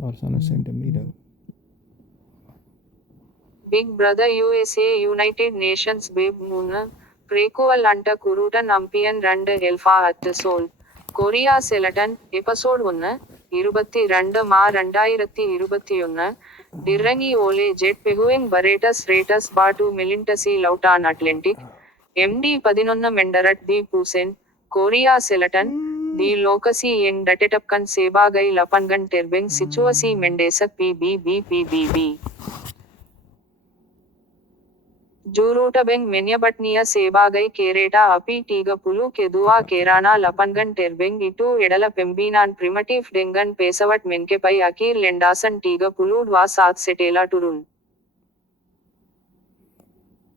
Orsano centimeter. Big Brother USA United Nations Web Moon, Prequel Anta Kurutan Ampian Rand Elfa at the Soul. Korea Selatan, Episode 1, Irubati Randa Ma Randairati Irubatiuna, Dirangi Ole Jet Peguin Barretas Ratus Batu Milintasi Lautan Atlantic, MD Padinonna Mendarat D Pusen, Korea Selatan, D Locasi Yang Datetapkan Sebagai Lapangan Terbeng Situasi Mendesak PBB. జూరూటబెంగ్ మెన్యబట్నియ సేబాగై కేరేటా అపి టీగ పులు కెదువా కేరానా లపన్గన్ టెర్బెంగ్ ఇటు ఎడల పెంబీనాన్ ప్రిమటివ్ డెంగన్ పేసవట్ మెన్కెపై అకీర్ లెండాసన్ టీగ పులూడ్ వా సాత్ సెటేలా టురున్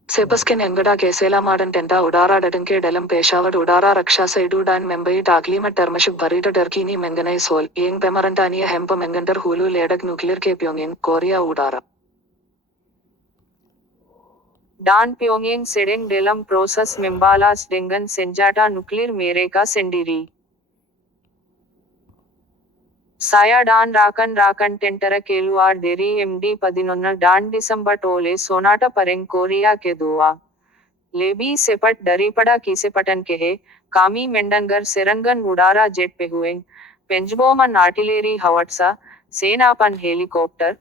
सेबस्किन एंगडा केसेला माडन टेंटा उडारा डडंके डेलम पेशावड उडारा रक्षास इडूडान मेंबई टाक्लीमट टर्मशिप भरीट टर्कीनी मेंगनई सोल येंग पेमरंटानिया हेंप मेंगंटर हुलू लेडक न्यूक्लियर के प्योंगिन कोरिया उडारा డాన్ ప్యోంగ్యంగ్ సెడెంగ్ డెలం ప్రోసెస్ మెంబాలాస్ డెంగన్ సెంజాటా నుక్లిర్ మేరేకా సెండిరి సాయా డాన్ రాకన్ టెంటర కేలుఆర్ డెరి ఎండి 11 డాన్ డిసెంబర్ టోలే సోనాట పరెంగ్ కోరియా కెదువా लेबी सेपट डरीपड़ा कीसेपटन केहे कामी मेंडनगर सेरंगन उडारा जेट पेहुएंग पेंजबोमन आर्टिलरी हवट्सा सेनापन हेलीकॉप्टर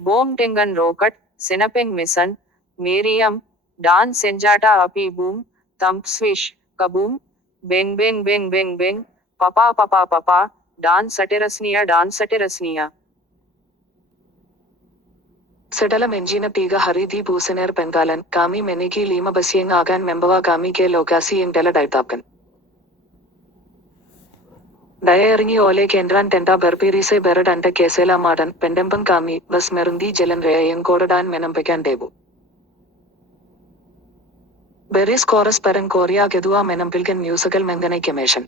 बोम टेंगन रोकट सेनपेंग मिसन मेरियम डान सेंजाटा अपी बूम तंप स्विश कबूम बेंग पपा डान सटेरसनिया सेडलम एंजिन टीग हरिदी पूसनेर पेंगालन कामी मेनिकी लीमा बसियंग आगान मेंबवा कामी के लोकासी इंग डेला डाइतापकन डयरिंगी ओले केंद्रान टेंटा बर्पीरी से बेरड अंट केसेला माडन पेंडेंपं कामी बस मेरुंदी जलन रेयंग कोडडान मेनंपेकन डेबु बेरिस कोरस परंग कोरिया गेदुआ मेनंपिलकन म्यूजिकल मेंगनई केमेशन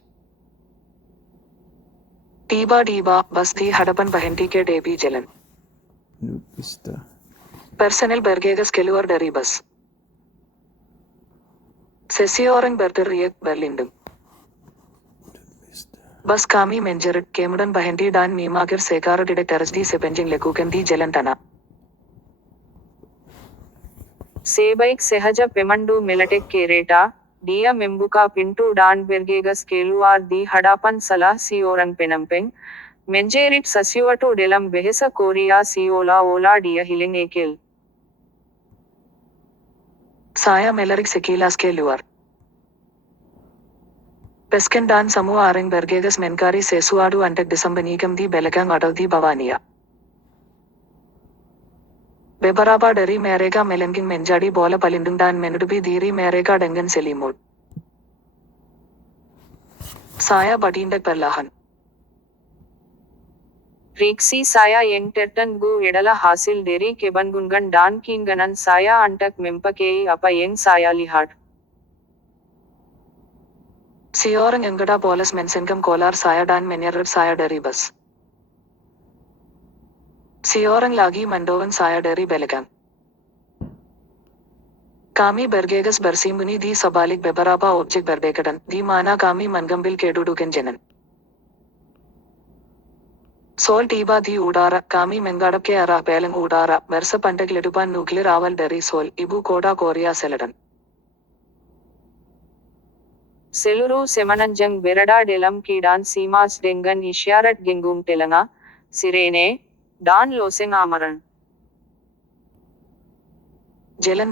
डीबा बस दी हडपन बहंटी के डेबी जलन Nupista. Personnel Bergegas Keluar dari bus. Sesioran berteriak berlindung. Bus kami menjerit kemudian berhenti dan memagir sekara tidak terus di sepanjang lekukan di jalan tanah. సేబైక్ సెహజ పెమండు మెలటెక్ కేరేటా డియ మెంబుకా పింటూ డాన్ బెర్గేగస్ కేలుఆర్ ది హడాపన్ సలా సియోరన్ పెనంపెంగ్ మెంజేరిట్ సస్యువటు డెలం బెహెస కోరియా సియోలా ఓలా డియ హిలింగ్ ఏకెల్ Saya Melerik Sekilas Keluar. Pesken dan Samua Areng Bergegas Menkari Sesuadu Antek Disambanigam di Belagang Adav di Bavania. Beberapa dari mereka melengking menjadi bola palindung dan menudupi diri mereka dengan selimut. Saya bertindak perlahan. రీక్సీ సాయా యంగ్ టెర్టన్ గు ఎడల hassle డెరీ కెబన్గున్గన్ don కింగనన్ Sai అంటక్ మెంపకేయి అప young Sai లిహాడ్ Seorang Enggada Polis Mensengam Kolar Saya dan Menyerap Saya dari bus. Seorang lagi Mandovan Saya dari Belagang. Kami Bergegas bersimbuni di sebalik beberapa objek berdekatan, di mana kami menggambil kedudukan jalan. Sol tiba di udara, kami menghadap ke arah Belang udara, bersa pantak letupan nuklir awal dari Sol, ibu kota Korea Selatan. సెలురు సెమనంజంగ్ బెరడా డెలం కీడాన్ సీమాస్ డెంగన్ ఇష్యారట్ గెంగుమ్ టెలంగా సిరేనే డాన్ లోసెంగ్ ఆమరన్ Jalan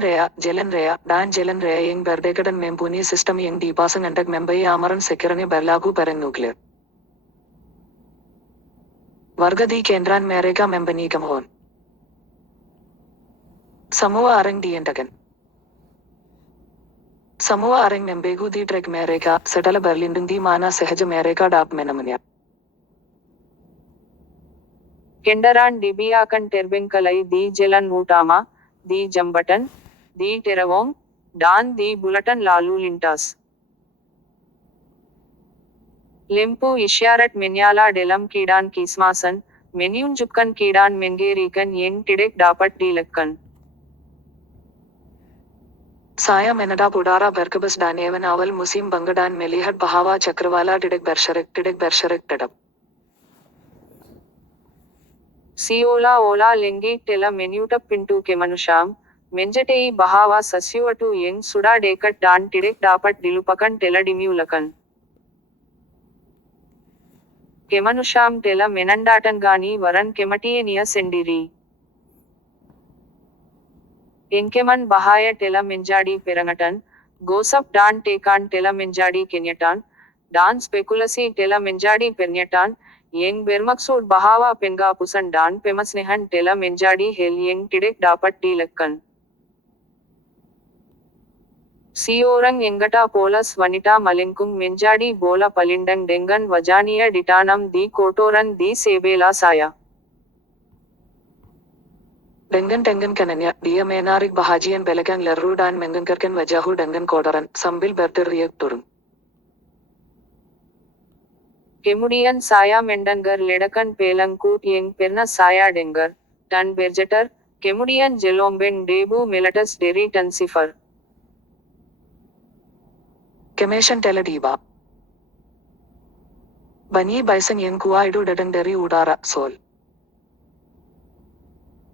Raya, dan Jalan Raya yang berdekatan mempunyai sistem yang dipasang untuk membayi amaran sekiranya berlaku perang nuklir. Warga di kendran mereka membenikam hon. Semua orang diintakan. Semua orang membegu di trek mereka, setelah berlindung di mana sahaja mereka dapat menemunya. కెండరాన్ డిబియాకన్ టెర్బెంకలై ది జెలన్ ఊటామా ది జంబటన్ ది టెరవోంగ్ డాన్ ది బులటన్ లాలు లింటాస్ లెంపు ఇష్యారట్ మెన్యాలా డెలం కీడాన్ కీస్మాసన్ మెన్యూన్ జుక్కన్ కీడాన్ మెంగేరీకన్ యంగ్ టిడెక్ డాపట్ డి లెక్కన్ Saya menadap udara berkebas dan evan awal musim bangga dan melihat bahwa cakrawala tidak bersyarik tetap. ಸಿಯೋಲಾ ಓಲಾ ಲೆಂಗಿ ಟೆಲ ಮೆನ್ಯೂಟಪ್ಪಿಂಟು ಕೆಮನುಷಾಂ ಮೆಂಜಟೆಯಿ ಬಹಾವಾ ಸಸ್ಯುವಟು ಎಂಗ್ ಸುಡಾ ಡೇಕಟ್ ಡಾನ್ ಟಿಡೆಕ್ ಡಾಪಟ್ ಡಿಲುಪಕನ್ ಟೆಲ ಡಿಮ್ಯೂಲಕನ್ ಕೆಮನುಷಾಂ ಟೆಲ ಮೆನಂಡಾಟನ್ ಗಾನಿ ವರನ್ ಕೆಮಟಿಯೇನಿಯ ಸೆಂಡಿರಿ ಎಂಕೆಮನ್ ಬಹಾಯ ಟೆಲ ಮೆಂಜಾಡಿ ಪೆರಂಗಟನ್ ಗೋಸಪ್ ಡಾನ್ ಟೇಕಾನ್ ಟೆಲ ಮೆಂಜಾಡಿ ಕೆನ್ಯಟಾನ್ ಡಾನ್ ಸ್ಪೆಕುಲಸಿ ಟೆಲ ಮೆಂಜಾಡಿ ಪೆರ್ನ್ಯಟಾನ್ ಎಂಗ್ ಬೆರ್ಮಕ್ಸೂಡ್ ಬಹಾವಾ ಪೆಂಗಾ ಪುಸನ್ ಡಾನ್ ಪೆಮಸ್ನೆಹನ್ ಟೆಲ ಮೆಂಜಾಡಿ ಹೆಲ್ ಎಂಗ್ ಟಿಡೆಕ್ ಡಾಪಟ್ ಡಿ ಲೆಕ್ಕನ್ ಸಿಯೋರಂಗ್ ಎಂಗಟಾ ಪೋಲಸ್ ವನಿಟಾ ಮಲೆಂಕುಂಗ್ ಮೆಂಜಾಡಿ ಬೋಲ ಪಲಿಂಡಂಗ್ ಡೆಂಗನ್ ವಜಾನಿಯ ಡಿಟಾನಂ ದಿ ಕೋಟೋರನ್ ದಿ ಸೇಬೇಲಾ ಸಾಯ Duncan ടെങ്കൻ കനന്യ ഡിയ മേനാറിക് ബഹാജിയൻ ബെലഗൻ ലെറു Dan മെങ്കൻകർക്കൻ വജാഹു Duncan കോടറൻ സംബിൽ ബെർട്ടർ റിയക്ടുറും ಕೆಮುಡಿಯನ್ Saya ಮೆಂಡನ್ಗರ್ ಲೆಡಕನ್ ಪೇಲಂಕೂಟ್ ಎಂಗ್ ಪೆರ್ನ Saya ಡೆಂಗರ್ ton ಬೆರ್ಜೆಟರ್ ಕೆಮುಡಿಯನ್ ಜೆಲೋಂಬೆನ್ ಡೇಬು ಮೆಲಟಸ್ ಡೆರಿ ton ಸಿಫರ್ കെമേഷൻ ടെല ഡീബ ബനി ബൈസൻ യെങ് കുവായിഡു ഡെഡൻ ഡെറി ഉഡാറ സോൽ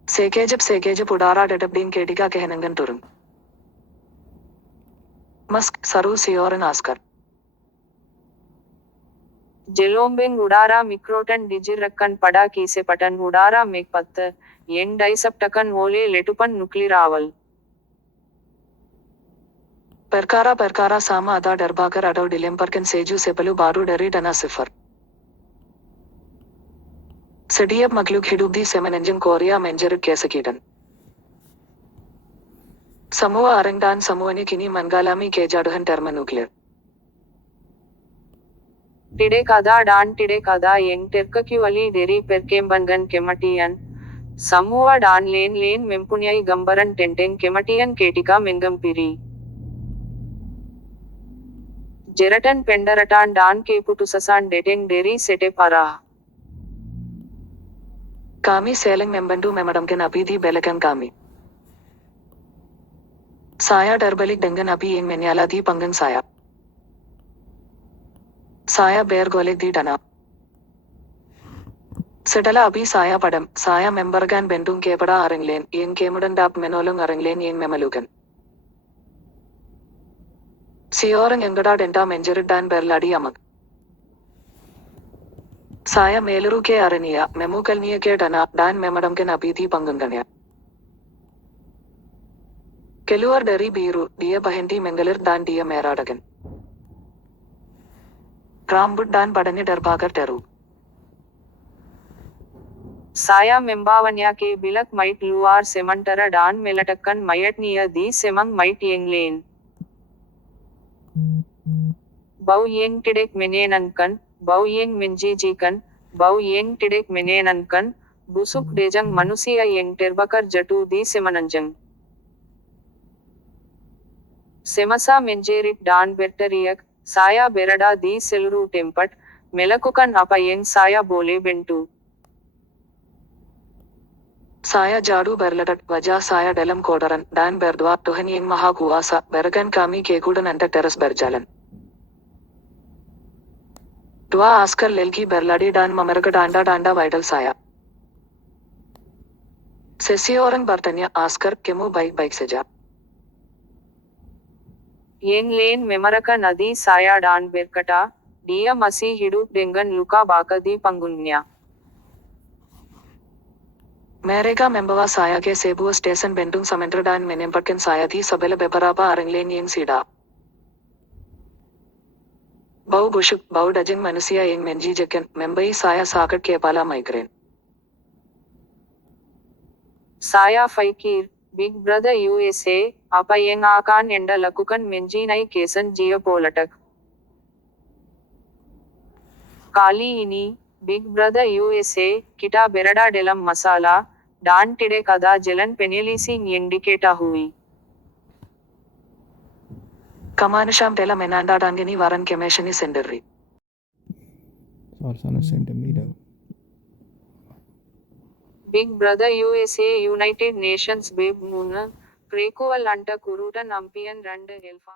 സേകേജബ് ഉഡാറ ഡെഡബ്ഡീൻ കേടിക കെഹനങ്കൻ തുറും മസ്ക് സറു സിയോറൻ ആസ്കർ ಜೆಲೋಂಬೆಂಗ್ ಉಡಾರಾ ಮಿಕ್ರೋಟನ್ ಡಿಜಿರಕ್ಕನ್ ಪಡಾ ಕೀಸೆಪಟನ್ ಉಡಾರಾ ಮೇಕ್ಪತ್ತ ಎಂಗ್ ಡೈಸಪ್ಟಕನ್ ಓಲೆ ಲೆಟುಪನ್ ನುಕ್ಲಿರಾವಲ್ പെർക്കാറ സാമ അദാ ഡർബാകർ അഡൌ ഡിലെംപർക്കൻ സേജു സെബലു ബാറു ഡെറി ഡന സിഫർ സെഡിയബ് മഗ്ലുക് ഹിഡുബ്ദി സെമനഞ്ചും കോറിയ മെഞ്ചറിക് കേസകീടൻ സമൂഹ അറങ്ഡാൻ സമൂഹനി കിനി മൻഗാലാമി കേജാഡുഹൻ ടെർമ ന്യൂക്ലിയർ ಟಿಡೆಕ್ ಅದಾ ಡಾನ್ ಟಿಡೆಕ್ ಅದಾ ಎಂಗ್ ಟೆರ್ಕಕ್ಯುವಲಿ ಡೆರಿ ಪೆರ್ಕೆಂಬನ್ಗನ್ ಕೆಮಟಿಯನ್ ಸಮೂಹ ಡಾನ್ ಲೇನ್ ಮೆಂಪುಣ್ಯೈ ಗಂಬರನ್ ಟೆಂಟೆಂಗ್ ಕೆಮಟಿಯನ್ ಕೇಟಿಕಾ ಮೆಂಗಂಪಿರಿ ಜೆರಟನ್ ಪೆಂಡರಟಾನ್ ಡಾನ್ ಕೇಪುಟುಸಸಾನ್ ಡೆಟೆಂಗ್ ಡೆರಿ ಸೆಟೆಪ್ ಅರಾ കാമി സേലങ് മെമ്പൻഡു മെമഡംകൻ അബി ദി ബെലകൻ കാമി സായ ഡർബലിക് ഡെങ്കൻ അബി എങ് മെന്യാല ദി പങ്കൻ സായ ബേർ ഗോലെക് ദി ഡന സെഡല അബി സായ പടം സായ മെമ്പർഗാൻ ബെൻഡും കേപട അറങ്ലേൻ എങ് കേമുടൻ ഡാപ് മെനോലങ് അറങ്ലേൻ എങ് മെമലുകൻ സിയോറങ് എങ്കട ഡെൻഡ മെഞ്ചറിഡ് ഡാൻ ബെർലാഡി അമക് സായ മേലറു കെ അറനിയ മെമുകൽനിയ കെ ഡന ഡാൻ മെമഡംകൻ അബീതി പങ്കുങ്കണ്യ കെലുവർ ഡെറി ബീറു ഡിയ ബഹൻഡി മെങ്കലിർ ഡാൻ ഡിയ മേറാടകൻ റാംബുഡ് ഡാൻ പടഞ്ഞ ഡർബാഗർ ടെറു ಸಾಯಾ ಮೆಂಬಾವನ್ಯ ಕೆ ಬಿಲಕ್ ಮೈಟ್ ಲುವಾರ್ ಸೆಮಂಟರ ಡಾನ್ ಮೆಲಟಕ್ಕನ್ ಮಯಟ್ನಿಯ ದಿ ಸೆಮಂಗ್ ಮೈಟ್ ಎಂಗ್ಲೇನ್ ಬೌ ಎಂಗ್ ಟಿಡೆಕ್ ಮೆನೇನನ್ಕನ್ ಬೌ ಎಂಗ್ ಮೆಂಜಿಜಿಕನ್ ಬೌ ಎಂಗ್ ಟಿಡೆಕ್ ಮೆನೇನನ್ಕನ್ ಬುಸುಕ್ ಡೆಜಂಗ್ ಮನುಸಿಯ ಎಂಗ್ ಟೆರ್ಬಕರ್ ಜಟು ದಿ ಸೆಮನಂಜಂಗ್ ಸೆಮಸಾ ಮೆಂಜೇರಿಟ್ ಡಾನ್ ಬೆರ್ಟರಿಯಕ್ ಸಾಯಾ ಬೆರಡಾ ದಿ ಸೆಲ್ರು ಟೆಂಪಟ್ ಮೆಲಕುಕನ್ ಅಪ ಎಂಗ್ ಸಾಯಾ ಬೋಲೆ ಬೆಂಟು സായ ജാഡു ബെർലഡക് വജാ സായ ഡെലം കോടറൻ ഡാൻ ബെർദ്വാ ടുഹൻ യെങ് മഹാ കുവാസ ബെർഗൻ കാമി കേകൂടൻ അൻട ടെറസ് ബെർജാലൻ ഡുവാ ആസ്കർ ലെൽഗി ബെർലാഡി ഡാൻ മമരക ഡാൻഡ വൈഡൽ സായ സെസിയോറൻ ബർത്തന്യ ആസ്കർ കെമു ബൈക് സെജ ಎಂಗ್ ಲೇನ್ ಮೆಮರಕ ನದಿ ಸಾಯಾ ಡಾನ್ ಬೆರ್ಕಟಾ ಡಿಯ ಮಸಿ ಹಿಡುಕ್ ಡೆಂಗನ್ ಲುಕಾ ಬಾಕದಿ ಪಂಗುನ್ಯ മേരേഗ മെമ്പവ സായ കെ സേബുവ സ്റ്റേസൻ ബെൻഡും സമൻഡർ ഡാൻ മെനെമ്പക്കൻ സായ തി സബല ബെബറാബ അറങ്ലേൻ യെങ് സീഡ ബൗ ബുഷുക് ബൗ ഡജങ് മനുസിയ യെങ് മെൻജി ജക്കൻ മെമ്പയി സായ സാകട്ട് കേപാല migraine Saya ಫೈಕೀರ್ big brother USA ಅಪ ಎಂಗ್ ಆಕಾನ್ ಎಂಡ ಲಕುಕನ್ ಮೆಂಜಿನೈ ಕೇಸನ್ ಜಿಯ ಪೋಲಟಕ್ ಕಾಲಿ ಇನಿ ಬಿಗ್ ಬ್ರದರ್ ಯುಎಸ್ಎ ಕಿಟಾ ಬೆರಡಾ ಡೆಲಂ ಮಸಾಲಾ ಡಾನ್ ಟಿಡೆಕ್ ಅದಾ ಜೆಲನ್ ಪೆನೆಲಿಸಿಂಗ್ ಎಂಡಿಕೇಟಾ ಹುಯಿ കമാനുഷാം ടെല മെനാൻഡാഡാൻഗനി വറൻ കെമേഷനി സെൻഡറി Also on a centimeter. Big brother USA United Nations ಬೇಬ್ ಮೂನ್ ಪ್ರೇಕುವಲ್ ಅಂಟ ಕುರೂಟನ್ ಅಂಪಿಯನ್ 2 ಎಲ್ಫಾ